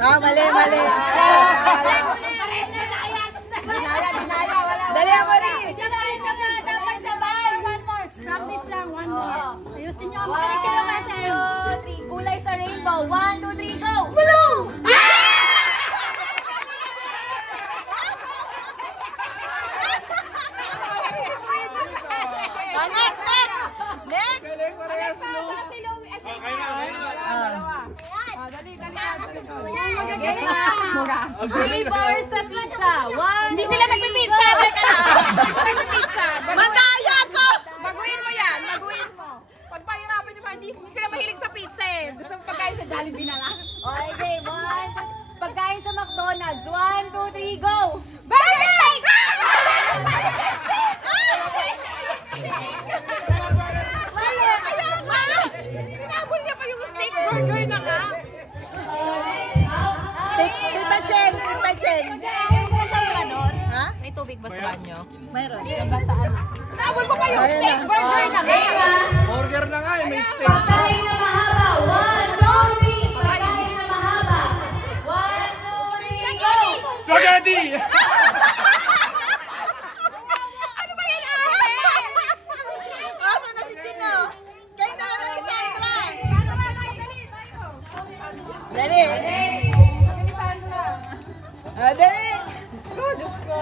Ah, mali. Dali, Maris. Dapat sabay. One more. Practice lang, one more. Ayusin nyo. Makinig kayo kasi. 1, 2, 3. Kulay sa rainbow. 1, 2, 3, go! Blue! Next. Galing, parehas blue. Game na. Flavor sa pizza. 1, Hindi sila nagpipizza. Nagpipizza. Madaya to! Baguhin mo yan. Baguhin mo. Pagpahirapan nyo pa, hindi sila mahilig sa pizza eh. Gusto mo pagkain sa Jollibee na lang. Okay, game. 1, 2. Pagkain sa McDonald's. 1, 2, 3, go! Burger steak! Tinabol niya pa yung steak burger na nga. Tita Chen. Ha? May tubig ba sa banyo? Mayroon. Tinabol mo pa yung steak burger na nga. Burger na nga, may steak. Pagkain na mahaba. 1, 2, 3. Pagkain na mahaba. 1, 2, 3, go! Spaghetti! Ano ba yan, ate? Asa na si Chino? Kaya na ni Sandra. Dali. Ah, dali. Diyos ko.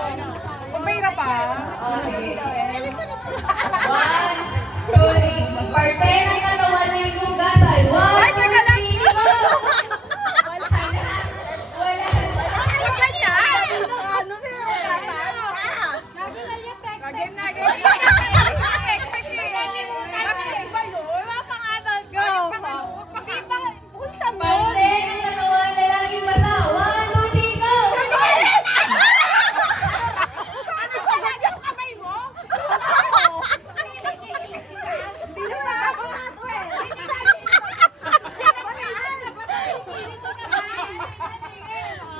Pag mahirap pa. 1, 2, 3. Parte ng katawan ng hugasan. 1, 2, 3, go! Game na, game. Parte ng katawan na laging basa. 1, 2, 3, go!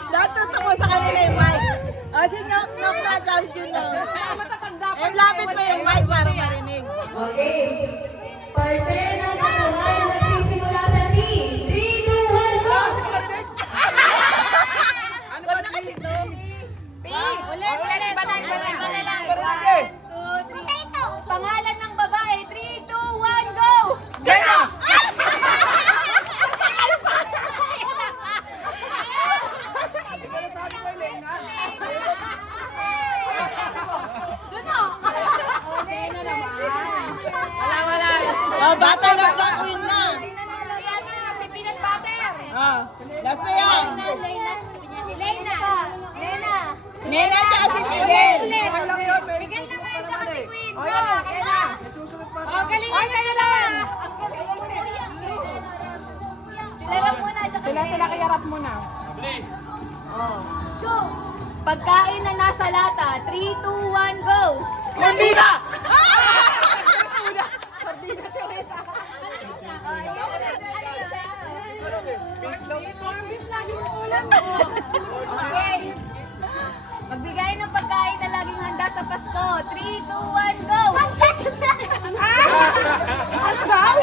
Natutok mo sa kanila yung mic. O, sino? Knock na, Charles Juno. Lapit mo yung mic para marinig. Okay. Parte ng katawan nagsisimula sa T. 3, 2, 1, go! Ano ba kasi ito? Ulit. Iba na lang. Barangay! Potato! Pangalan ng babae. 3, 2, 1, go! Jenna! Hindi ko nasabi ko yung Lena. Oh, battle of the queen na. Si peanut butter. Ah, last na yan. Nena! Nena tsaka si Miguel. Okay lang yun, may susunod pa naman eh. May susunod pa naman. Kayo lang. Sila muna. Sila kayarap muna. Go! Pagkain na nasa lata. 3, 2, 1, go! Mambina! Okay. Magbigay ng pagkain na laging handa sa Pasko. 3, 2, 1, go! Ano daw?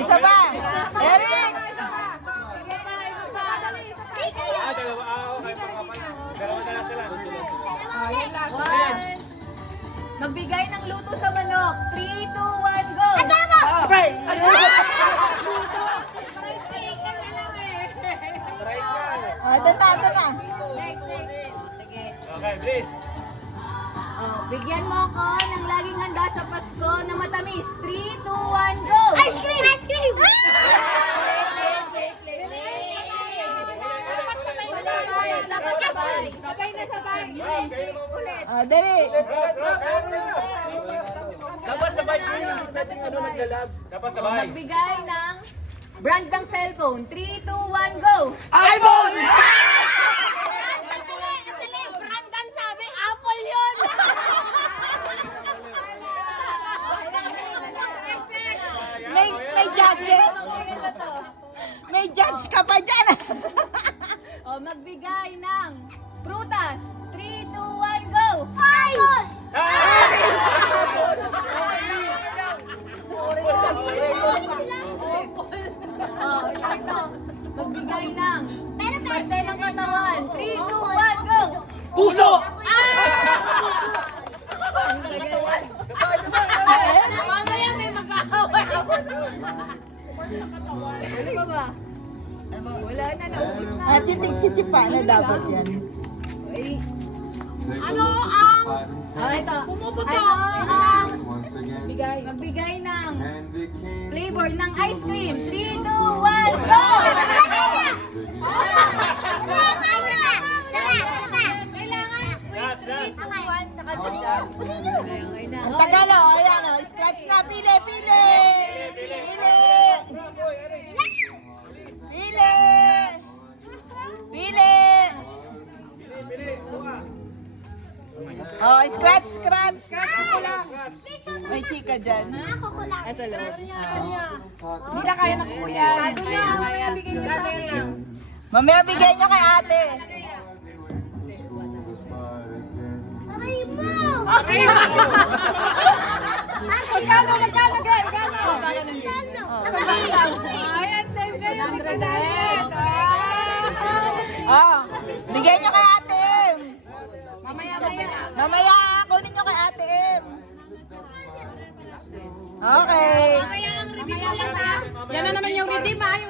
Isa ba? Eric! Magbigay ng luto sa manok. 3, 2, 1, go! Sabay! Ito na. Next. Sige. Okay, please. Oh, bigyan mo ako ng laging handa sa Pasko na matamis. 3, 2, 1, go! Ice cream! Dapat sabay. Ah, dali. Dapat sabay ko yun. Hindi natin naglalab. Dapat sabay. Magbigay ng brand ng cellphone. 3, 2, 1, go! iPhone! Brandan sabi, Apple yun! May judges. May judge ka pa dyan. O, magbigay ng prutas. 3, 2, 1, go! Oh, ito. Magbigay dapat yan. Ano ang Oh, ito. pumuputo? Bigay. Magbigay ng flavor ng ice cream. 3, 2, 1, go! Ang tagal o, ayan o, scratch na, pili, pili! Pili! Pili! Pili! Oh, scratch, scratch! May chika dyan. Hindi na kaya ng kuya. Mamaya bigay nyo kay ate. Magkano, magkano, girl? Magkano? Oh, bigay nyo kay